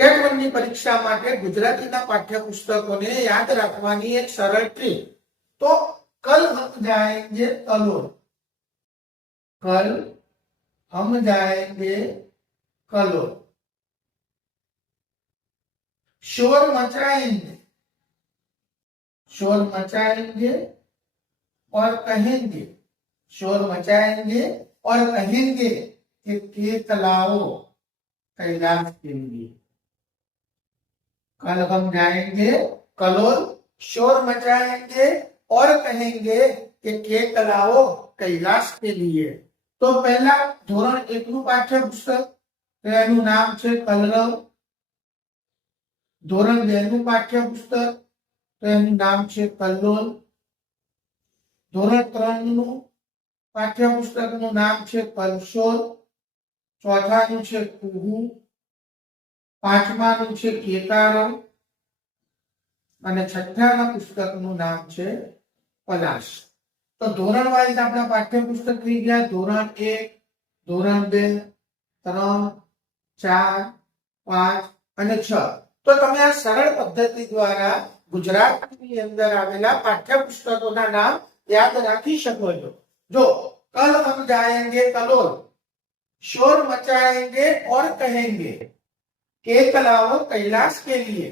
TET 1 ની પરીક્ષા માટે ગુજરાતીના પાઠ્યપુસ્તકોને યાદ રાખવાની એક સરળ ટ્રીક. તો કલ હમ જાએંગે કલોલ, કલ हम जाएंगे कलोल, शोर मचाएंगे, शोर मचाएंगे और कहेंगे, शोर मचाएंगे और कहेंगे कि केक लाओ कैलाश के लिए। कल हम जाएंगे कलोल, शोर मचाएंगे और कहेंगे कि केक लाओ कैलाश के लिए। तो पहला ધોરણ 1 નું પાઠ્યપુસ્તક, એનું નામ છે કલરવ. ધોરણ 2 નું પાઠ્યપુસ્તક, એનું નામ છે કલ્લોલ. ધોરણ 3 નું પાઠ્યપુસ્તકનું નામ છે કલશોલ. ચોથાનું છે કુહુ. પાંચમાનું છે કેકારવ અને છઠ્ઠાના પુસ્તકનું નામ છે પલાશ. તો ધોરણ વાઇઝ આપણા પાઠ્યપુસ્તક થઈ ગયા. ધોરણ 1, ધોરણ 2, 3, 4, 5 અને 6. તો તમે આ સરળ પદ્ધતિ દ્વારા ગુજરાતીની અંદર આવેલા પાઠ્યપુસ્તકોના નામ યાદ રાખી શકો છો. જો કલ હમ જાએંગે કલોલ, शोर मचाएंगे और कहेंगे केक लाओ कैलाश के लिए.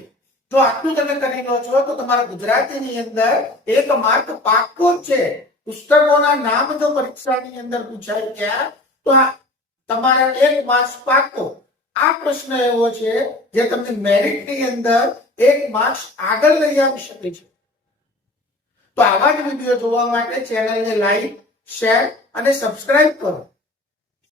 જો આટલું તમે કરી લો છો તો તમારા ગુજરાતીની અંદર 1 માર્ક પાક્કો છે. પુસ્તકોના નામ જો પરીક્ષાની અંદર પૂછાય ગયા તો તમારા 1 માર્ક પાક્કો. આ પ્રશ્ન એવો છે જે તમને મેરિટની અંદર 1 માર્ક આગળ લઈ આવી શકે છે. તો આવા જ વિડીયો જોવા માટે ચેનલને લાઈક, શેર અને સબસ્ક્રાઇબ કરો.